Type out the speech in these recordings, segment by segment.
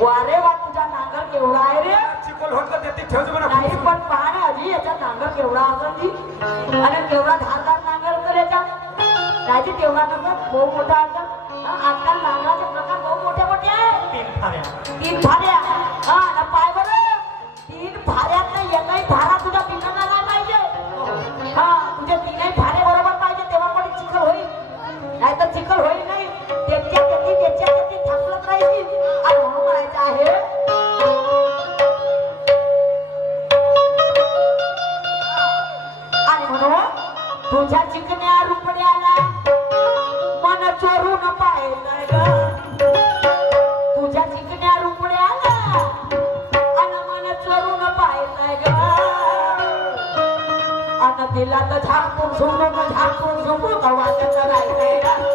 वारे वा तुझा नांगर केवढा आहे रे? चिकोल होतं ते ती ठेवतो म्हणा नाही पण पहा ना आजी याचा नांगर केवढा असेल ती? आणि केवढा धारदार नांगर असेल याचा? त्याची तेवढा नसत बहु मोठा असेल. आजकाल नांगराचे प्रकार बहु मोठे मोठे आहे तीन फाऱ्या तीन भाऱ्या हा झुमून झाकून झुमून वाटत राहिलंय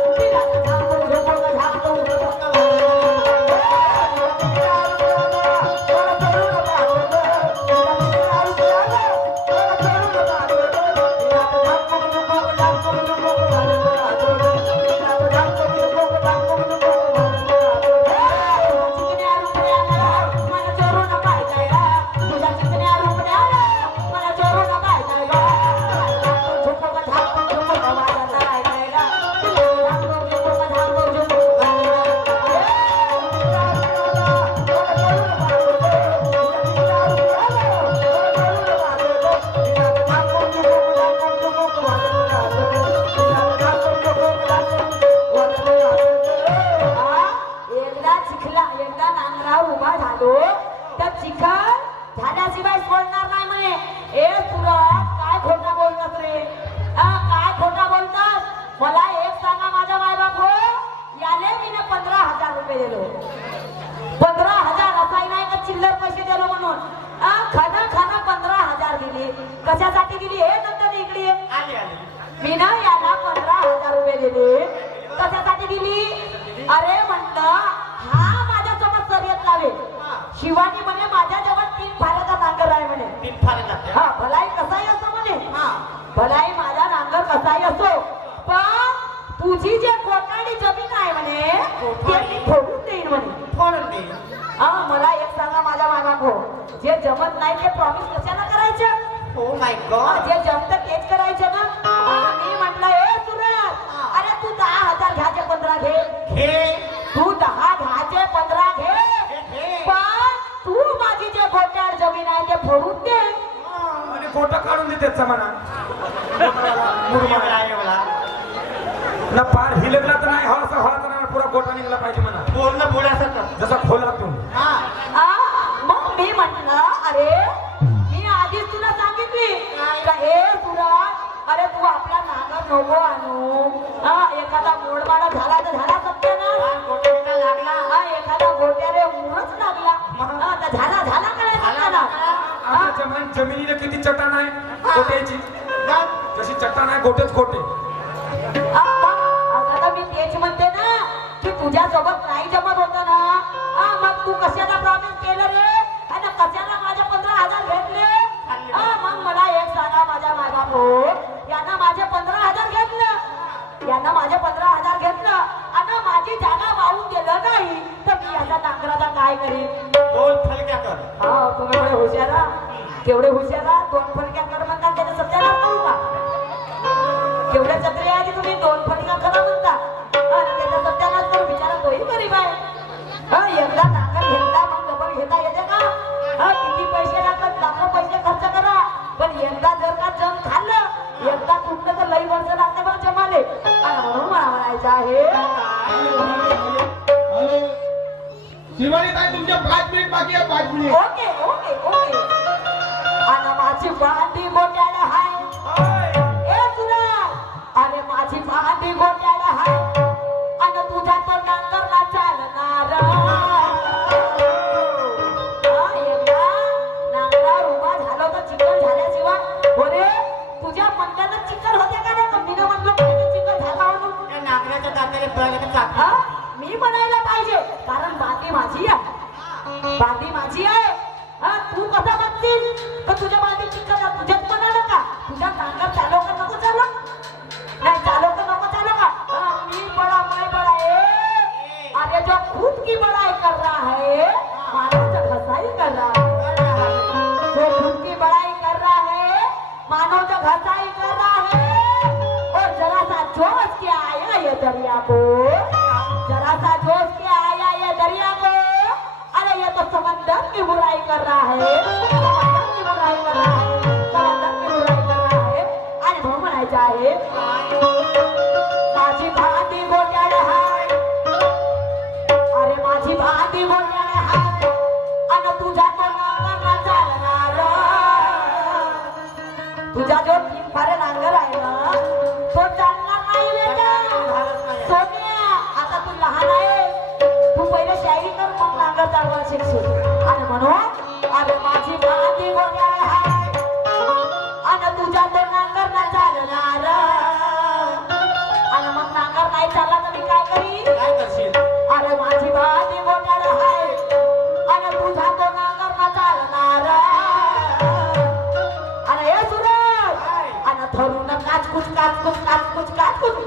रुपये दिलो पंधरा हजार असाही नाही का चिल्लर पैसे दिलो म्हणून. खाणं खाणं पंधरा हजार दिली. कशासाठी दिली? हे नंतर इकडे मी ना याला पंधरा हजार रुपये दिले. कशासाठी दिली? अरे म्हणलं हा माझ्यासोबत शर्यत लावे शिवानी म्हणे माझ्या जवळ तीन फाऱ्याचा नांगर आहे म्हणे. हा भलाई कसाही असो म्हणे. हा. भलाई माझा नांगर कसाही असो. पण तुझी जे म्हणे? ते मी फोडून देईन म्हणे. फोडून दे हा मला एक सांगा माझ्या मागा हो जे जमत नाही ते प्रॉमिस कशाला करायचं? ओ माय हा, गॉड जे जमतं तेच करायचं ना. मी म्हटलं ए सुरत अरे तू दहा हजार घ्याचे पंधरा घे. घे. तू दहा घ्याचे पंधरा घे. घे, घे. पण तू माझी जे गोट्याड जमीन आहे ते फोडून दे. आणि गोटा काढून दे त्याचा म्हणा एवढा एवढा. ना पार तर नाही हवा नाही. पुरा गोटा निघला पाहिजे म्हणा. पूर्ण बुडासारखं जसा खोलातून हा. आ, मग मी म्हटलं अरे मी आधीच तुला सांगितली का हे सुरत अरे तू आपला नागर नको आणू. हा एखादा मोडमाडा झाला तर झाला सत्य ना. लागला. हा एखादा गोट्यारे उरच लागला. हा, तर झाला झाला काय झाला, ना झाला. आपल्या जमीन जमिनीला किती चट्टाण आहे? गोट्याची. जशी चट्टाण आहे गोटेच गोटे. शिवानी ताई तुमचे पाच मिनिट बाकी आहे पाच मिनिट. Okay okay okay. आणि माझी बांधी गोट्याला हाय. ए तुला अरे माझी बांधी गोट्याला हाय. आहे बांधी माझी आहे हा तू कसा म्हणतील तर की बुराई कर रहा है?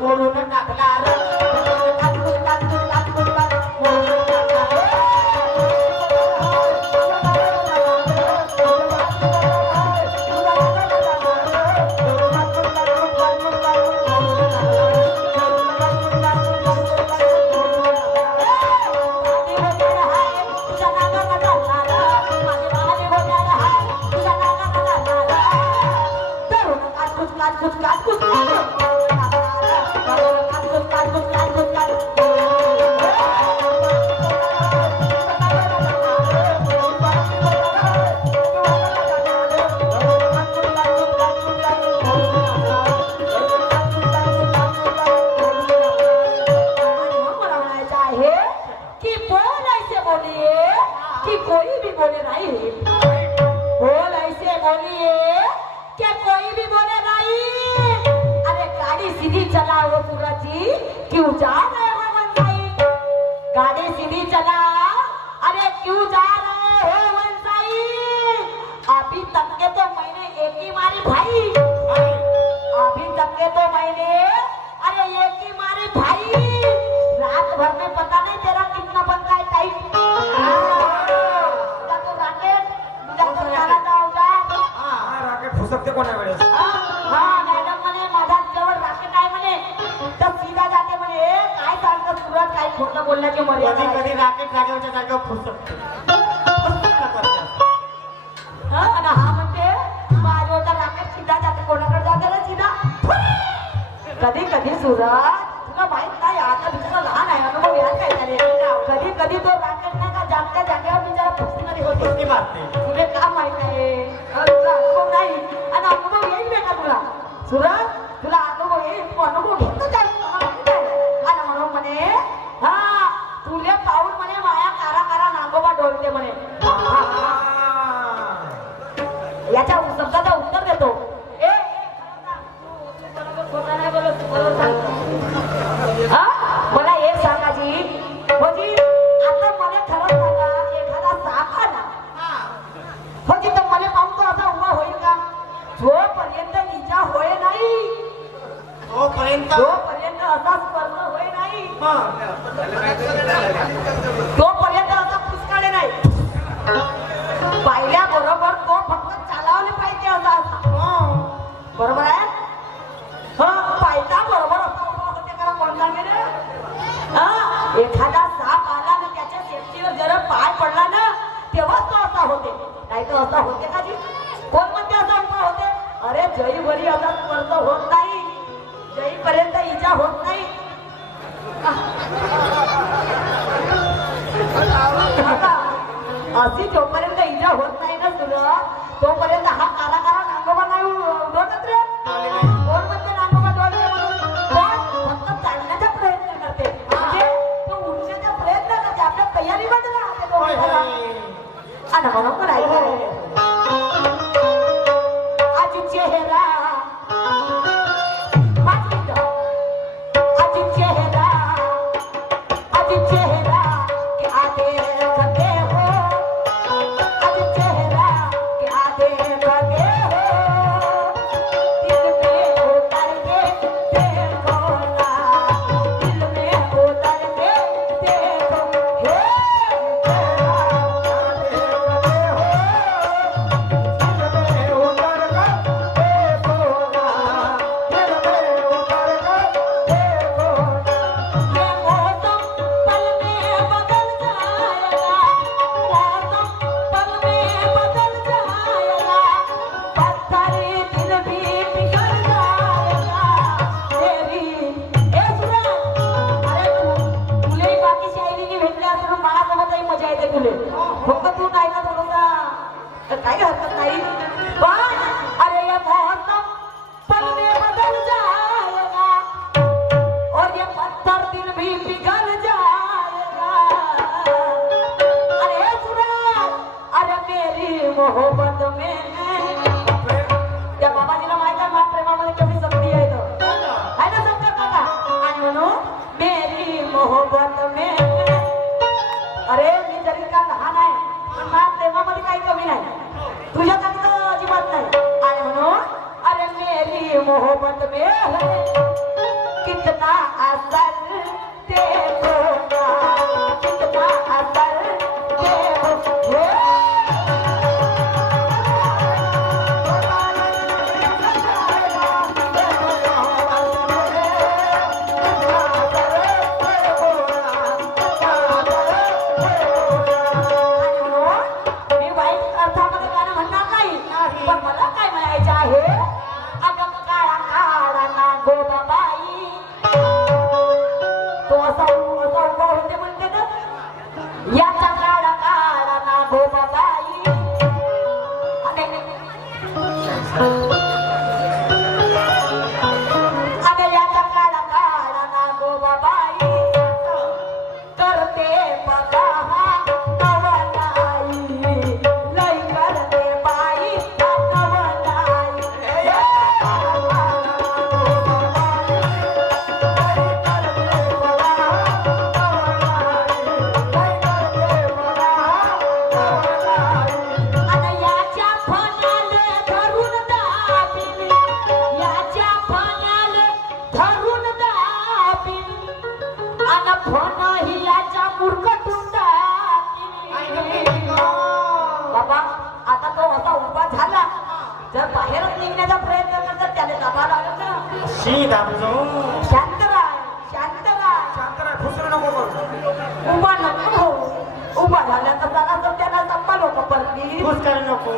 โมรู้น้ำหนักเท่าไหร่ बोलला की मर्यादा कधी कधी राकेट जागेवरच्या जागेवर फुसत आणि हा म्हणते माझ्यावरचा राकेट सीधा जाते कोणाकडे जाते ना सीधा कधी कधी सुरात तुला माहीत नाही आता बिचारा लहान आहे अनुभव यार काय झाले कधी कधी तो राकेट ना का जागत्या जागेवर बिचारा फुसणारी होती. मारते. तुला का माहीत आहे? एखादा साप आला ना त्याच्या सेफ्टीवर जरा पाय पडला ना तेव्हाच तो असा होते. नाही तर असा होते का जी? कोण म्हणते असा उपाय होते? अरे जई वरी असा स्पर्श होत नाही. जयीपर्यंत इजा होत नाही. असे जोपर्यंत हो का तू नाही ना थोडासा तर काही हरकत नाही. पण अरे या भारत पण Yeah. असा उभा झाला जर बाहेरच निघण्याचा प्रयत्न करतात त्याने दाबा लागत ना शी दाबजो शांत राहा शांत राहा. शांत राहा फुसरू नको उभा नको हो. उभा झाला तर त्याला तर त्याला चप्पा नको. पडती फुसकारू नको